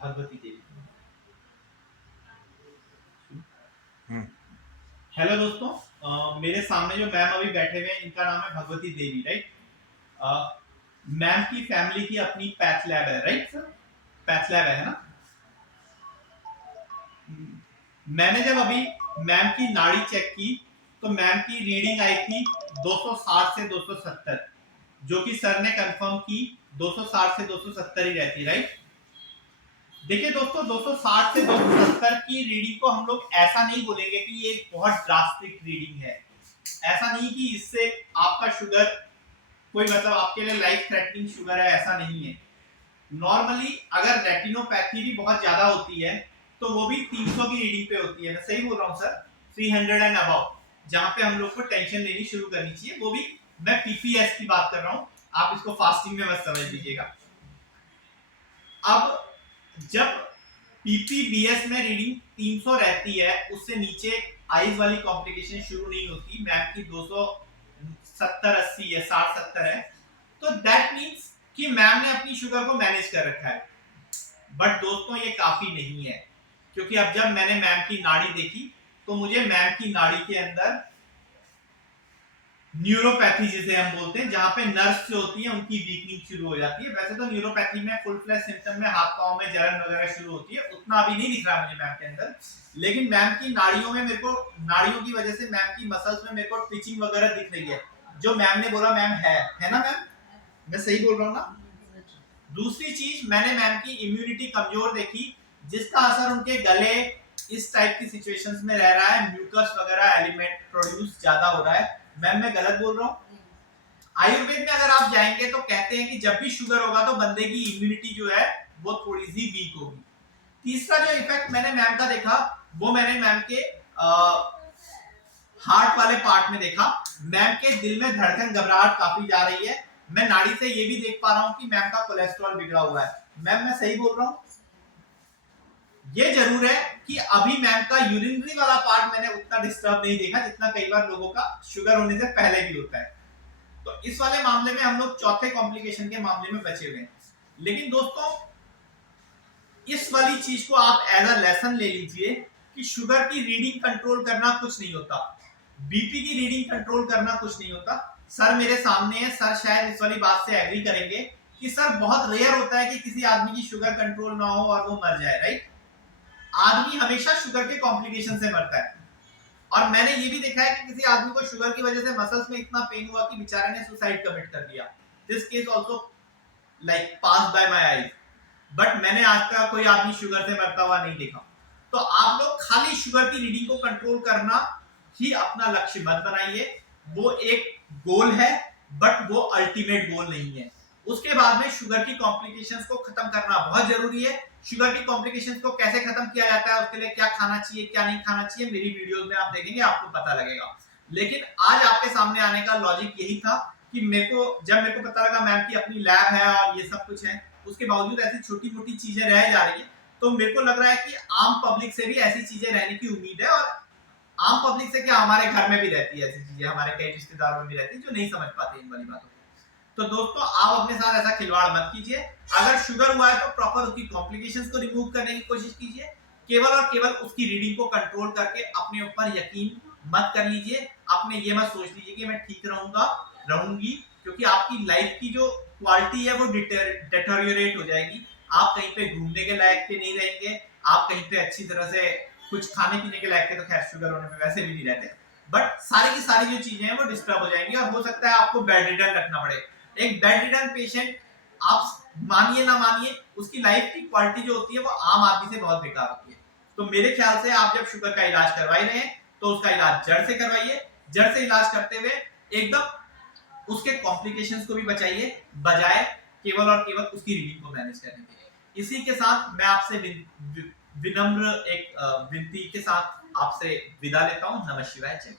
भगवती देवी। हम्म। Hello दोस्तों, मेरे सामने जो मैम अभी बैठे हुए हैं इनका नाम है भगवती देवी, राइट। मैम की फैमिली की अपनी पैथ लैब है, राइट सर? पैथ लैब है ना? मैंने जब अभी मैम की नाड़ी चेक की तो मैम की रीडिंग आई थी 260 से 270, जो कि सर ने कंफर्म की 260 से 270 ही रहती, राइट। देखिए दोस्तों, 260 से 270 की रीडिंग को हम लोग ऐसा नहीं बोलेंगे कि ये एक बहुत ड्रास्टिक रीडिंग है। ऐसा नहीं कि इससे आपका शुगर कोई मतलब आपके लिए लाइफ थ्रेटनिंग शुगर है, ऐसा नहीं है। नॉर्मली अगर रेटिनोपैथी भी बहुत ज्यादा होती है तो वो भी 300 की रीडिंग पे होती है। मैं सही बोल रहा हूँ सर? 300 एंड अबव, जहां पे हम लोग को टेंशन लेनी शुरू करनी चाहिए, वो भी मैं पीपीएस की बात कर रहा हूँ। आप इसको फास्टिंग में मत समझ लीजिएगा। अब जब पीपीबीएस में रीडिंग 300 रहती है, उससे नीचे आइज वाली कॉम्प्लिकेशन शुरू नहीं होती। मैम की 270 80 है, 60 70 है, तो दैट मींस कि मैम ने अपनी शुगर को मैनेज कर रखा है। बट दोस्तों ये काफी नहीं है, क्योंकि अब जब मैंने मैम की नाड़ी देखी तो मुझे मैम की नाड़ी के अंदर न्यूरोपैथी जिसे हम बोलते हैं, जहां पे नर्व्स जो होती हैं उनकी वीकनिंग शुरू हो जाती है। वैसे तो न्यूरोपैथी में फुल फ्लैश सिम्टम में हाथ पांव में जलन वगैरह शुरू होती है, उतना अभी नहीं दिख रहा मुझे मैम के अंदर। लेकिन मैम की नाड़ियों में मेरे को, नाड़ियों की वजह से मैम की मसल्स में मेरे को ट्विचिंग वगैरह दिख रही है, जो मैम ने बोला मैम है ना मैम? मैं सही बोल रहा हूँ ना? दूसरी चीज, मैंने मैम की इम्यूनिटी कमजोर देखी, जिसका असर उनके गले इस टाइप की सिचुएशंस में रह रहा है, म्यूकस वगैरह एलिमेंट प्रोड्यूस ज्यादा हो रहा है। मैम मैं गलत बोल रहा हूँ? आयुर्वेद में अगर आप जाएंगे तो कहते हैं कि जब भी शुगर होगा तो बंदे की इम्यूनिटी जो है वो थोड़ी सी वीक होगी। तीसरा जो इफेक्ट मैंने मैम का देखा, वो मैंने मैम के हार्ट वाले पार्ट में देखा। मैम के दिल में धड़कन घबराहट काफी जा रही है। मैं नाड़ी से ये भी देख पा रहा हूँ कि मैम का कोलेस्ट्रॉल बिगड़ा हुआ है। मैम मैं सही बोल रहा हूँ? ये जरूर है कि अभी मैम का यूरिनरी वाला पार्ट मैंने उतना डिस्टर्ब नहीं देखा जितना कई बार लोगों का शुगर होने से पहले भी होता है। तो इस वाले मामले में हम लोग चौथे कॉम्प्लिकेशन के मामले में बचे हुए हैं। लेकिन दोस्तों, इस वाली चीज को आप एज अ लेसन ले लीजिए कि शुगर की रीडिंग कंट्रोल करना कुछ नहीं होता, बीपी की रीडिंग कंट्रोल करना कुछ नहीं होता। सर मेरे सामने है, सर शायद इस वाली बात से एग्री करेंगे कि सर बहुत रेयर होता है कि किसी आदमी की शुगर कंट्रोल ना हो और वो मर जाए, राइट। आदमी हमेशा शुगर के कॉम्प्लिकेशन से मरता है। और मैंने ये भी देखा है कि किसी आदमी को शुगर की वजह से मसल्स में इतना पेन हुआ कि बेचारे ने सुसाइड कमिट कर दिया। This case also like pass by my eyes, but मैंने आज तक कोई आदमी शुगर से मरता हुआ नहीं देखा। तो आप लोग खाली शुगर की रीडिंग को कंट्रोल करना ही अपना लक्ष्य मत बनाइए। वो एक गोल है, बट वो अल्टीमेट गोल नहीं है। उसके बाद में शुगर की कॉम्प्लिकेशंस को खत्म करना बहुत जरूरी है। शुगर की कॉम्प्लिकेशंस को कैसे खत्म किया जाता है, उसके लिए क्या खाना चाहिए क्या नहीं खाना चाहिए, मेरी वीडियोस में आप देखेंगे, आपको पता लगेगा। लेकिन आज आपके सामने आने का लॉजिक यही था कि जब मेरे को पता लगा मैम की अपनी लैब है और ये सब कुछ है, उसके बावजूद ऐसी छोटी मोटी चीजें रह जा रही है, तो मेरे को लग रहा है कि आम पब्लिक से भी ऐसी चीजें रहने की उम्मीद है। और आम पब्लिक से क्या, हमारे घर में भी रहती है ऐसी चीजें, हमारे कई रिश्तेदारों में भी रहती है जो नहीं समझ पाते इन वाली बातों को। तो दोस्तों, आप अपने साथ ऐसा खिलवाड़ मत कीजिए। अगर शुगर हुआ है तो प्रॉपर उसकी कॉम्प्लिकेशंस को रिमूव करने की कोशिश कीजिए। केवल और केवल उसकी रीडिंग को कंट्रोल करके अपने ऊपर यकीन मत कर लीजिए। अपने ये मत सोच लीजिए कि मैं ठीक रहूंगा रहूंगी, क्योंकि आपकी लाइफ की जो क्वालिटी है वो डिटेरियोरेट हो जाएगी। आप कहीं पे घूमने के लायक के नहीं रहेंगे, आप कहीं पे अच्छी तरह से कुछ खाने पीने के लायक के, तो खैर शुगर होने में वैसे भी नहीं रहते, बट सारी की सारी जो चीजें हैं वो डिस्टर्ब हो जाएंगी और हो सकता है आपको बेड रिडन रखना पड़े। एक बेड रिडन पेशेंट, आप मानिए ना मानिए, उसकी लाइफ की क्वालिटी जो होती है वो आम आदमी से बहुत बेकार होती है। तो मेरे ख्याल से आप जब शुगर का इलाज करवा रहे हैं तो उसका इलाज जड़ से करवाइए। जड़ से इलाज करते हुए एकदम उसके कॉम्प्लिकेशंस को भी बचाइए, बजाय केवल और केवल उसकी रीडिंग को मैनेज करने के। इसी के साथ मैं आपसे विनम्र एक विनती के साथ आपसे विदा लेता हूं। नमः शिवाय। जय।